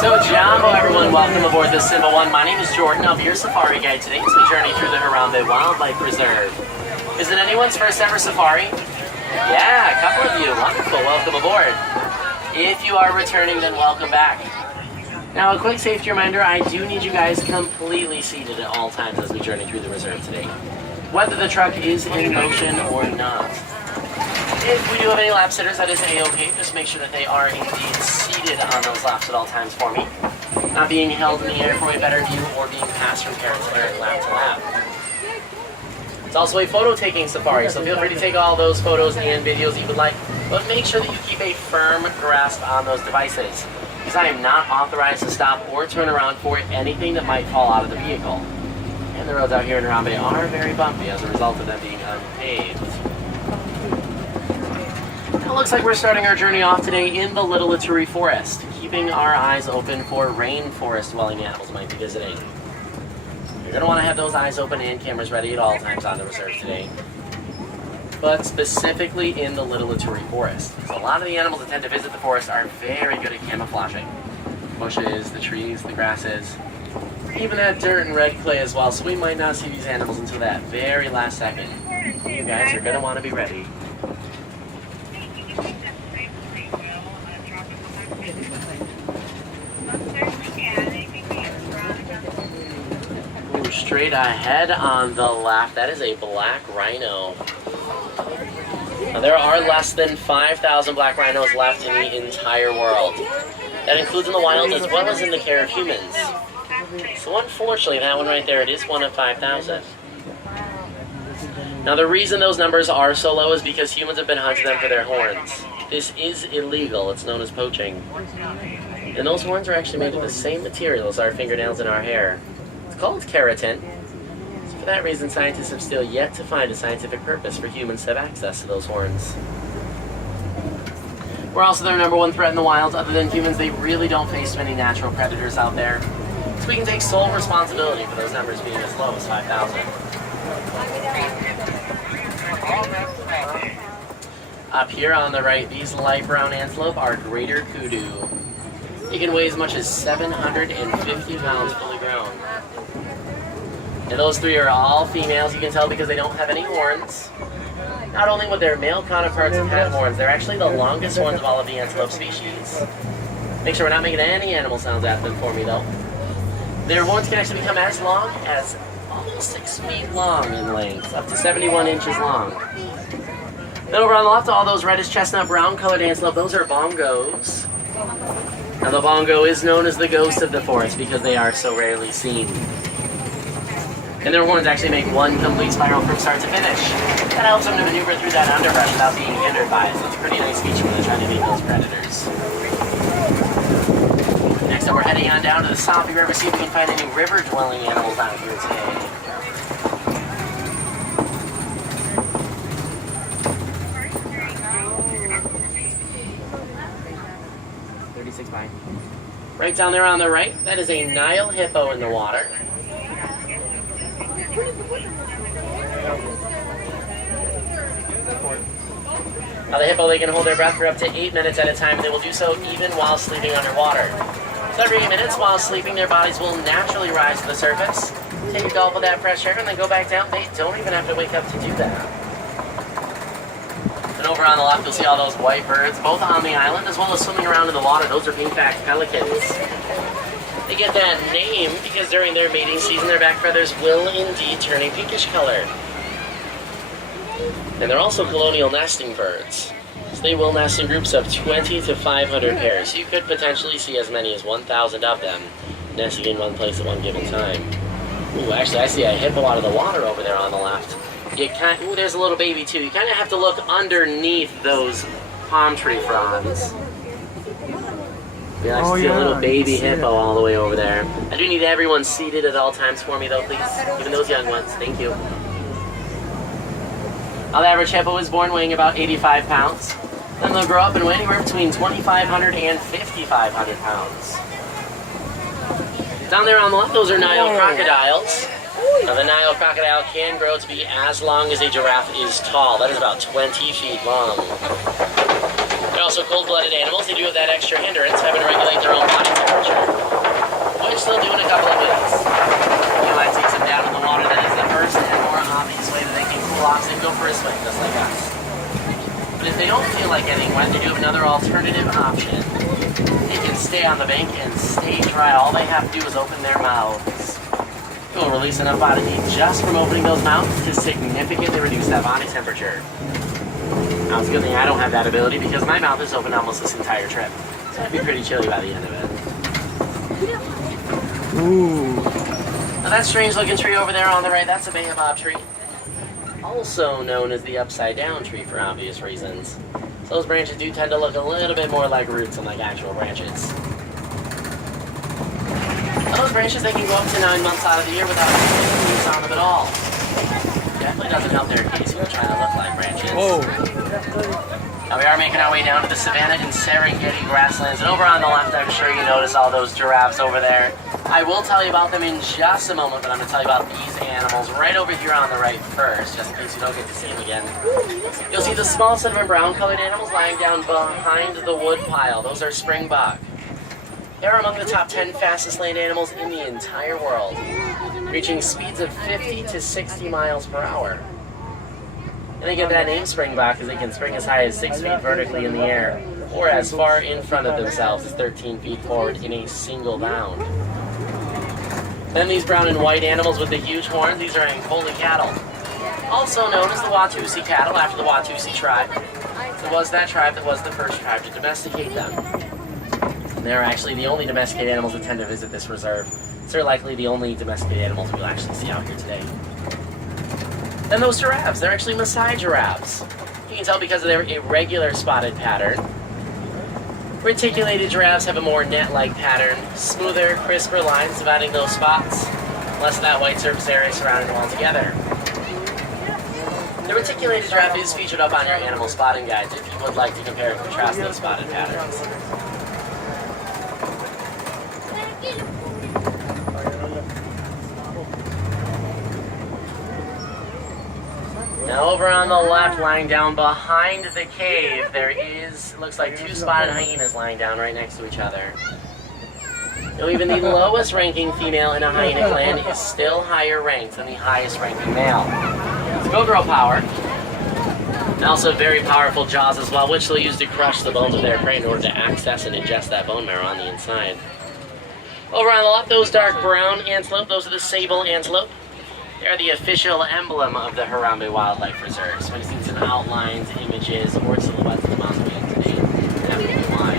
So Jumbo everyone, welcome aboard this Simba One. My name is Jordan. I'll be your safari guide today as we journey through the Harambe Wildlife Reserve. Is it anyone's first ever safari? Yeah, a couple of you. Wonderful. Welcome aboard. If you are returning, then welcome back. Now, a quick safety reminder, I do need you guys completely seated at all times as we journey through the reserve today, whether the truck is in motion or not. If we do have any lap sitters, that is A-OK. Just make sure that they are indeed seated on those laps at all times for me, not being held in the air for a better view or being passed from parent to parent, lap to lap. It's also a photo-taking safari, so feel free to take all those photos and videos you would like, but make sure that you keep a firm grasp on those devices, because I am not authorized to stop or turn around for anything that might fall out of the vehicle. And the roads out here in Harambe are very bumpy as a result of them being unpaved. It looks like we're starting our journey off today in the Little Ituri Forest, keeping our eyes open for rainforest dwelling animals might be visiting. You're going to want to have those eyes open and cameras ready at all times on the reserve today, but specifically in the Little Ituri Forest. So a lot of the animals that tend to visit the forest are very good at camouflaging. Bushes, the trees, the grasses, even that dirt and red clay as well, so we might not see these animals until that very last second. You guys are going to want to be ready. Straight ahead on the left, that is a black rhino. Now, there are less than 5,000 black rhinos left in the entire world. That includes in the wild as well as in the care of humans. So unfortunately, that one right there, it is one of 5,000. Now, the reason those numbers are so low is because humans have been hunting them for their horns. This is illegal. It's known as poaching. And those horns are actually made of the same material as our fingernails and our hair. It's called keratin. So for that reason, scientists have still yet to find a scientific purpose for humans to have access to those horns. We're also their number one threat in the wild. Other than humans, they really don't face many natural predators out there. So we can take sole responsibility for those numbers being as low as 5,000. Up here on the right, these light brown antelope are greater kudu. It can weigh as much as 750 pounds fully grown. And those three are all females, you can tell because they don't have any horns. Not only would their male counterparts have horns, they're actually the longest ones of all of the antelope species. Make sure we're not making any animal sounds at them for me though. Their horns can actually become as long as almost 6 feet long in length, up to 71 inches long. Then over on the left, all those reddish chestnut brown colored antelope, those are bongos. Now the bongo is known as the ghost of the forest because they are so rarely seen. And their horns actually make one complete spiral from start to finish. That helps them to maneuver through that underbrush without being hindered by it, so it's a pretty nice feature when they're trying to beat those predators. Next up, we're heading on down to the Sabi River, see if we can find any river-dwelling animals out here today. Right down there on the right, that is a Nile hippo in the water. Now the hippo, they can hold their breath for up to 8 minutes at a time, and they will do so even while sleeping underwater. So every 8 minutes while sleeping, their bodies will naturally rise to the surface, take a gulp of that fresh air, and then go back down. They don't even have to wake up to do that. And over on the left, you'll see all those white birds, both on the island as well as swimming around in the water. Those are pink-backed pelicans. They get that name because during their mating season, their back feathers will indeed turn a pinkish color. And they're also colonial nesting birds. So they will nest in groups of 20 to 500 pairs. So you could potentially see as many as 1,000 of them nesting in one place at one given time. Ooh, actually, I see a hippo out of the water over there on the left. Ooh, there's a little baby too. You kind of have to look underneath those palm tree fronds. Yeah, I see a little baby hippo all the way over there. I do need everyone seated at all times for me though, please. Even those young ones. Thank you. Now, the average hippo is born weighing about 85 pounds. Then they'll grow up and weigh anywhere between 2,500 and 5,500 pounds. Down there on the left, those are Nile crocodiles. Now, the Nile crocodile can grow to be as long as a giraffe is tall. That is about 20 feet long. They're also cold-blooded animals. They do have that extra hindrance, having to regulate their own body temperature. active option. They can stay on the bank and stay dry. All they have to do is open their mouths. It will release enough body heat just from opening those mouths to significantly reduce that body temperature. Now it's a good thing I don't have that ability because my mouth is open almost this entire trip. So it'd be pretty chilly by the end of it. Ooh. Now that strange looking tree over there on the right, that's a baobab tree. Also known as the upside down tree for obvious reasons. So those branches do tend to look a little bit more like roots than like actual branches. Now those branches, they can go up to 9 months out of the year without any leaves on them at all. Definitely doesn't help their case when you're trying to look like branches. Whoa. Now we are making our way down to the Savannah and Serengeti grasslands, and over on the left I'm sure you notice all those giraffes over there. I will tell you about them in just a moment, but I'm going to tell you about these animals right over here on the right first, just in case you don't get to see them again. You'll see the small cinnamon brown colored animals lying down behind the wood pile. Those are springbok. They're among the top 10 fastest land animals in the entire world, reaching speeds of 50 to 60 miles per hour. And they get that name springbok because they can spring as high as 6 feet vertically in the air, or as far in front of themselves as 13 feet forward in a single bound. Then these brown and white animals with the huge horns, these are Ankoli cattle. Also known as the Watusi cattle, after the Watusi tribe. It was that tribe that was the first tribe to domesticate them. And they're actually the only domesticated animals that tend to visit this reserve. So they're likely the only domesticated animals we'll actually see out here today. Then those giraffes, they're actually Maasai giraffes. You can tell because of their irregular spotted pattern. Reticulated giraffes have a more net-like pattern, smoother, crisper lines dividing those spots, less of that white surface area surrounding them altogether. The reticulated giraffe is featured up on your animal spotting guides if you would like to compare and contrast those spotted patterns. Now over on the left, lying down behind the cave, there is, looks like 2 spotted hyenas lying down right next to each other. Now even the lowest ranking female in a hyena clan is still higher ranked than the highest ranking male. It's go girl power. And also very powerful jaws as well, which they'll use to crush the bones of their prey in order to access and ingest that bone marrow on the inside. Over on the left, those dark brown antelope, those are the sable antelope. They're the official emblem of the Harambe Wildlife Reserve. So when you see some outlines, images, or silhouettes of them on the wing today, that would be why.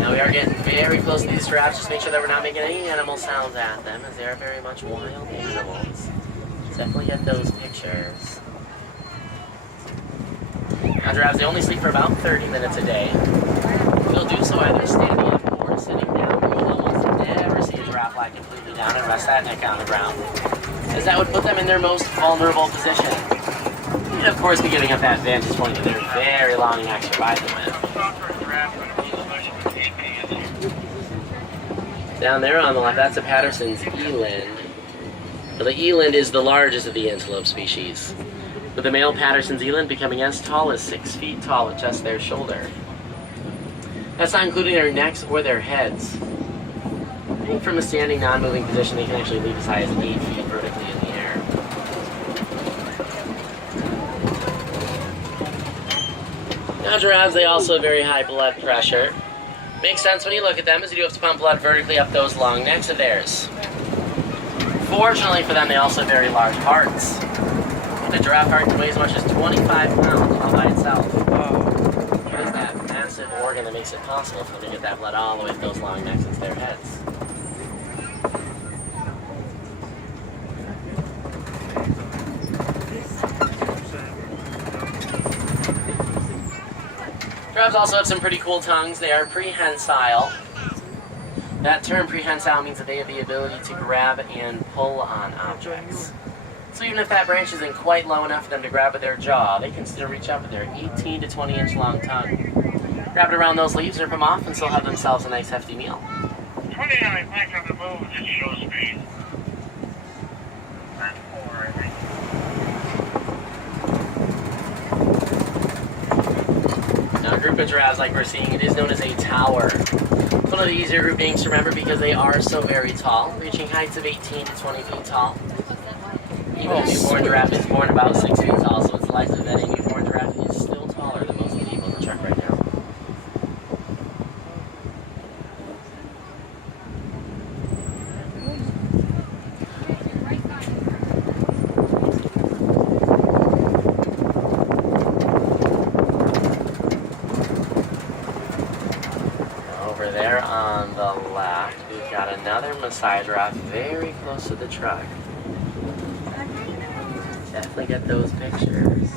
Now we are getting very close to these giraffes. Just make sure that we're not making any animal sounds at them, as they are very much wild animals. Definitely get those pictures. Now giraffes, they only sleep for about 30 minutes a day. They'll do so either standing up or sitting down. You will almost never see a giraffe lie completely down and rest that neck on the ground, as that would put them in their most vulnerable position. And of course, be giving up that vantage point that they're very long and actually ride them with. Down there on the left, that's a Patterson's eland. Now, the eland is the largest of the antelope species, with the male Patterson's eland becoming as tall as 6 feet tall at just their shoulder. That's not including their necks or their heads. I think from a standing, non-moving position, they can actually leap as high as 8 feet vertically in the air. Now giraffes, they also have very high blood pressure. Makes sense when you look at them, as you do have to pump blood vertically up those long necks of theirs. Fortunately for them, they also have very large hearts. The giraffe heart can weigh as much as 25 pounds all by itself. It is that massive organ that makes it possible for them to get that blood all the way to those long necks into their heads. Giraffes also have some pretty cool tongues. They are prehensile. That term prehensile means that they have the ability to grab and pull on objects. So even if that branch isn't quite low enough for them to grab with their jaw, they can still reach up with their 18 to 20 inch long tongue. Grab it around those leaves, rip them off, and still have themselves a nice hefty meal. 29, back on the move, just show speed. That's 4, I think. Now a group of giraffes like we're seeing, it is known as a tower. It's one of the easier group names to remember because they are so very tall, reaching heights of 18 to 20 feet tall. Even a newborn giraffe is born about 6 feet tall, so it's likely that a newborn giraffe is still taller than most of the people in the truck right now. another massage rack very close to the truck. Definitely get those pictures.